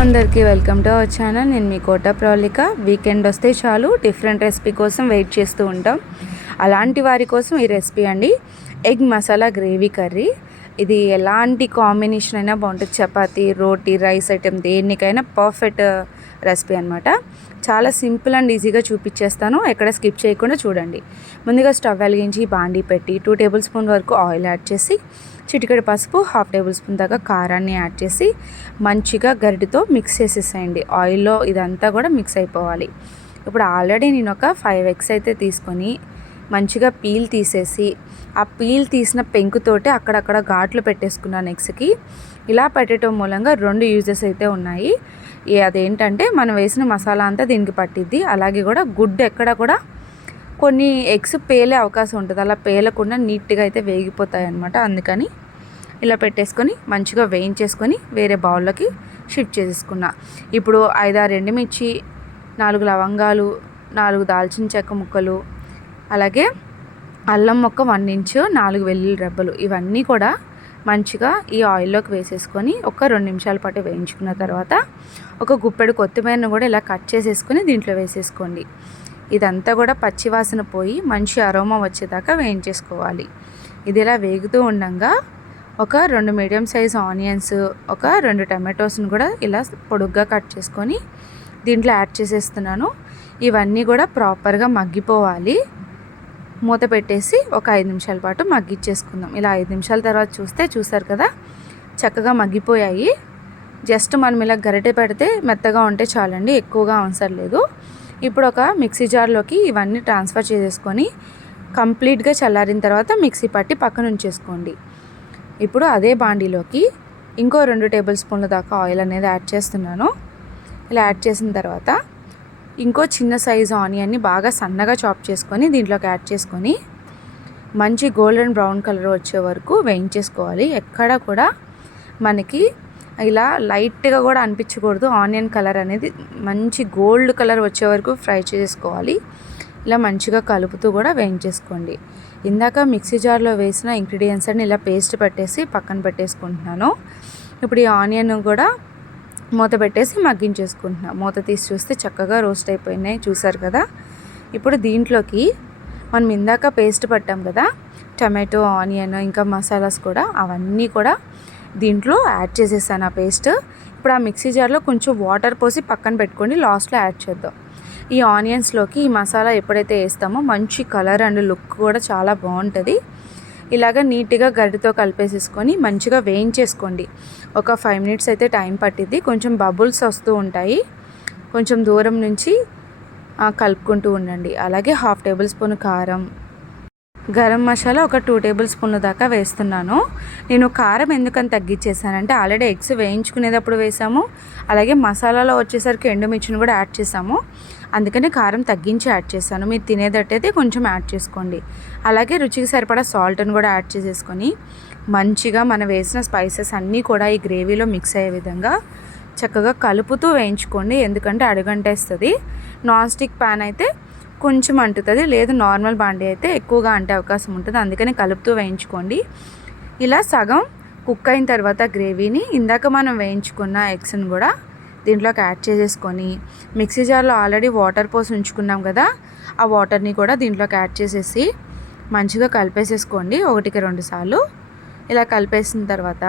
అందరికీ welcome to our channel. నేను మీ కోట Pravalika weekend వస్తే చాలు డిఫరెంట్ రెసిపీ కోసం వెయిట్ చేస్తూ ఉంటాం. అలాంటి వారి కోసం ఈ రెసిపీ అండి ఎగ్ మసాలా గ్రేవీ కర్రీ. ఇది ఎలాంటి కాంబినేషన్ అయినా బాగుంటుంది. చపాతీ రోటీ రైస్ ఐటెం దేనికైనా పర్ఫెక్ట్ రెసిపీ అనమాట చాలా సింపుల్ అండ్ ఈజీగా చూపించేస్తాను ఎక్కడ స్కిప్ చేయకుండా చూడండి. ముందుగా స్టవ్ వెలిగించి బాండీ పెట్టి టూ టేబుల్ స్పూన్ వరకు ఆయిల్ యాడ్ చేసి చిటికెడు పసుపు హాఫ్ టేబుల్ స్పూన్ దాకా కారాన్ని యాడ్ చేసి మంచిగా గరిటితో మిక్స్ చేసేసేయండి. ఆయిల్లో ఇదంతా కూడా మిక్స్ అయిపోవాలి. ఇప్పుడు ఆల్రెడీ నేను ఒక ఫైవ్ ఎగ్స్ అయితే తీసుకొని మంచిగా పీల్ తీసేసి ఆ పీల్ తీసిన పెంకుతోటి అక్కడక్కడ ఘాట్లు పెట్టేసుకున్నాను ఎగ్స్కి ఇలా పెట్టడం మూలంగా రెండు యూజెస్ అయితే ఉన్నాయి. అదేంటంటే మనం వేసిన మసాలా అంతా దీనికి పట్టిద్ది. అలాగే కూడా గుడ్డు ఎక్కడ కూడా కొన్ని ఎగ్స్ పేలే అవకాశం ఉంటుంది. అలా పేలకుండా నీట్గా అయితే వేగిపోతాయి అనమాట అందుకని ఇలా పెట్టేసుకొని మంచిగా వేయించేసుకొని వేరే బౌల్లోకి షిఫ్ట్ చేసేసుకున్నా. ఇప్పుడు ఐదారు ఎండుమిర్చి నాలుగు లవంగాలు నాలుగు దాల్చిన చెక్క ముక్కలు అలాగే అల్లం మొక్క వన్ ఇంచు నాలుగు వెల్లుల్లి రెబ్బలు ఇవన్నీ కూడా మంచిగా ఈ ఆయిల్లోకి వేసేసుకొని ఒక రెండు నిమిషాల పాటు వేయించుకున్న తర్వాత ఒక గుప్పెడు కొత్తిమీరను కూడా ఇలా కట్ చేసేసుకొని దీంట్లో వేసేసుకోండి. ఇదంతా కూడా పచ్చివాసన పోయి మంచి అరోమా వచ్చేదాకా వేయించేసుకోవాలి. ఇది ఇలా వేగుతూ ఉండగా ఒక రెండు మీడియం సైజ్ ఆనియన్స్ ఒక రెండు టమాటోస్ని కూడా ఇలా పొడుగ్గా కట్ చేసుకొని దీంట్లో యాడ్ చేసేస్తున్నాను. ఇవన్నీ కూడా ప్రాపర్గా మగ్గిపోవాలి. మూత పెట్టేసి ఒక ఐదు నిమిషాల పాటు మగ్గిచ్చేసుకుందాం. ఇలా ఐదు నిమిషాల తర్వాత చూస్తే చూసారు కదా చక్కగా మగ్గిపోయాయి. జస్ట్ మనం ఇలా గరిటె పెడితే మెత్తగా ఉంటే చాలండి ఎక్కువగా అవసరం లేదు. ఇప్పుడు ఒక మిక్సీ జార్లోకి ఇవన్నీ ట్రాన్స్ఫర్ చేసేసుకొని కంప్లీట్గా చల్లారిన తర్వాత మిక్సీ పట్టి పక్కన ఉంచేసుకోండి. ఇప్పుడు అదే బాండీలోకి ఇంకో రెండు టేబుల్ స్పూన్ల దాకా ఆయిల్ అనేది యాడ్ చేస్తున్నాను. ఇలా యాడ్ చేసిన తర్వాత ఇంకో చిన్న సైజు ఆనియన్ని బాగా సన్నగా చాప్ చేసుకొని దీంట్లోకి యాడ్ చేసుకొని మంచి గోల్డెన్ బ్రౌన్ కలర్ వచ్చే వరకు వేయించేసుకోవాలి. ఎక్కడ కూడా మనకి ఇలా లైట్గా కూడా అనిపించకూడదు. ఆనియన్ కలర్ అనేది మంచి గోల్డ్ కలర్ వచ్చే వరకు ఫ్రై చేసుకోవాలి. ఇలా మంచిగా కలుపుతూ కూడా వేయించేసుకోండి. ఇందాక మిక్సీ జార్లో వేసిన ఇంగ్రీడియంట్స్ అన్ని ఇలా పేస్ట్ పెట్టేసి పక్కన పెట్టేసుకుంటున్నాను. ఇప్పుడు ఈ ఆనియన్ కూడా మూత పెట్టేసి మగ్గించేసుకుంటున్నాను మూత తీసి చూస్తే చక్కగా రోస్ట్ అయిపోయినాయి. చూసారు కదా? ఇప్పుడు దీంట్లోకి మనం ఇందాక పేస్ట్ పట్టాం కదా? టమాటో ఆనియన్ ఇంకా మసాలాస్ కూడా అవన్నీ కూడా దీంట్లో యాడ్ చేసేసాను ఆ పేస్ట్. ఇప్పుడు ఆ మిక్సీ జార్లో కొంచెం వాటర్ పోసి పక్కన పెట్టుకొని లాస్ట్లో యాడ్ చేద్దాం. ఈ ఆనియన్స్లోకి ఈ మసాలా ఎప్పుడైతే వేస్తామో మంచి కలర్ అండ్ లుక్ కూడా చాలా బాగుంటుంది. ఇలాగ నీట్గా గడ్డతో కలిపేసేసుకొని మంచిగా వేయించేసుకోండి. ఒక ఫైవ్ మినిట్స్ అయితే టైం పట్టిద్ది. కొంచెం బబుల్స్ వస్తూ ఉంటాయి. కొంచెం దూరం నుంచి కలుపుకుంటూ ఉండండి. అలాగే హాఫ్ టేబుల్ స్పూన్ కారం గరం మసాలా ఒక టూ టేబుల్ స్పూన్ల దాకా వేస్తున్నాను. నేను కారం ఎందుకని తగ్గించేసానంటే ఆల్రెడీ ఎగ్స్ వేయించుకునేటప్పుడు వేసాము. అలాగే మసాలాలో వచ్చేసరికి ఎండుమిర్చిని కూడా యాడ్ చేసాము. అందుకని కారం తగ్గించి యాడ్ చేశాను. మీరు తినేటట్టయితే కొంచెం యాడ్ చేసుకోండి. అలాగే రుచికి సరిపడా సాల్ట్ని కూడా యాడ్ చేసేసుకొని మంచిగా మనం వేసిన స్పైసెస్ అన్నీ కూడా ఈ గ్రేవీలో మిక్స్ అయ్యే విధంగా చక్కగా కలుపుతూ వేయించుకోండి. ఎందుకంటే అడుగంటేస్తుంది. నాన్ స్టిక్ ప్యాన్ అయితే కొంచెం అంటుతుంది లేదు నార్మల్ బాండీ అయితే ఎక్కువగా అంటే అవకాశం ఉంటుంది అందుకని కలుపుతూ వేయించుకోండి. ఇలా సగం కుక్ అయిన తర్వాత గ్రేవీని ఇందాక మనం వేయించుకున్న ఎగ్స్ని కూడా దీంట్లోకి యాడ్ చేసేసుకొని మిక్సీ జార్లో ఆల్రెడీ వాటర్ పోసి ఉంచుకున్నాం కదా ఆ వాటర్ని కూడా దీంట్లోకి యాడ్ చేసేసి మంచిగా కలిపేసేసుకోండి ఒకటికి రెండు సార్లు. ఇలా కలిపేసిన తర్వాత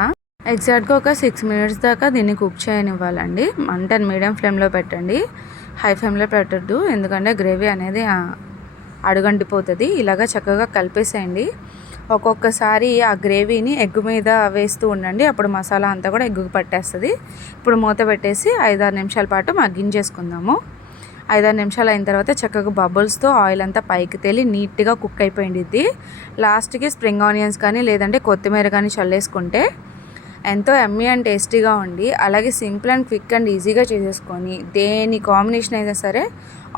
ఎగ్జాక్ట్గా ఒక సిక్స్ మినిట్స్ దాకా దీన్ని కుక్ చేయనివ్వాలండి. మంటన్ మీడియం ఫ్లేమ్లో పెట్టండి. హై ఫ్లేమ్లో పెట్టద్దు. ఎందుకంటే గ్రేవీ అనేది అడుగంటిపోతుంది. ఇలాగ చక్కగా కలిపేసేయండి. ఒక్కొక్కసారి ఆ గ్రేవీని ఎగ్ మీద వేస్తూ ఉండండి. అప్పుడు మసాలా అంతా కూడా ఎగ్గుకు పట్టేస్తుంది. ఇప్పుడు మూత పెట్టేసి ఐదారు నిమిషాల పాటు మగ్గించేసుకుందాము. ఐదారు నిమిషాలు అయిన తర్వాత చక్కగా బబుల్స్తో ఆయిల్ అంతా పైకి తేలి నీట్గా కుక్ అయిపోయింది లాస్ట్కి స్ప్రింగ్ ఆనియన్స్ కానీ లేదంటే కొత్తిమీర కానీ చల్లేసుకుంటే ఎంతో ఎమ్మీ అండ్ టేస్టీగా ఉండి అలాగే సింపుల్ అండ్ క్విక్ అండ్ ఈజీగా చేసేసుకొని దేని కాంబినేషన్ అయినా సరే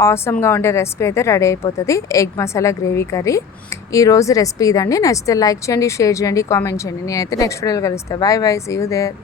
ఆసమ్గా ఉండే రెసిపీ అయితే రెడీ అయిపోతుంది. Egg masala gravy curry. ఈరోజు రెసిపీ ఇదండి. నచ్చితే లైక్ చేయండి షేర్ చేయండి కామెంట్ చేయండి. నేనైతే నెక్స్ట్ వీడియోలో కలుస్తాను bye bye. See you there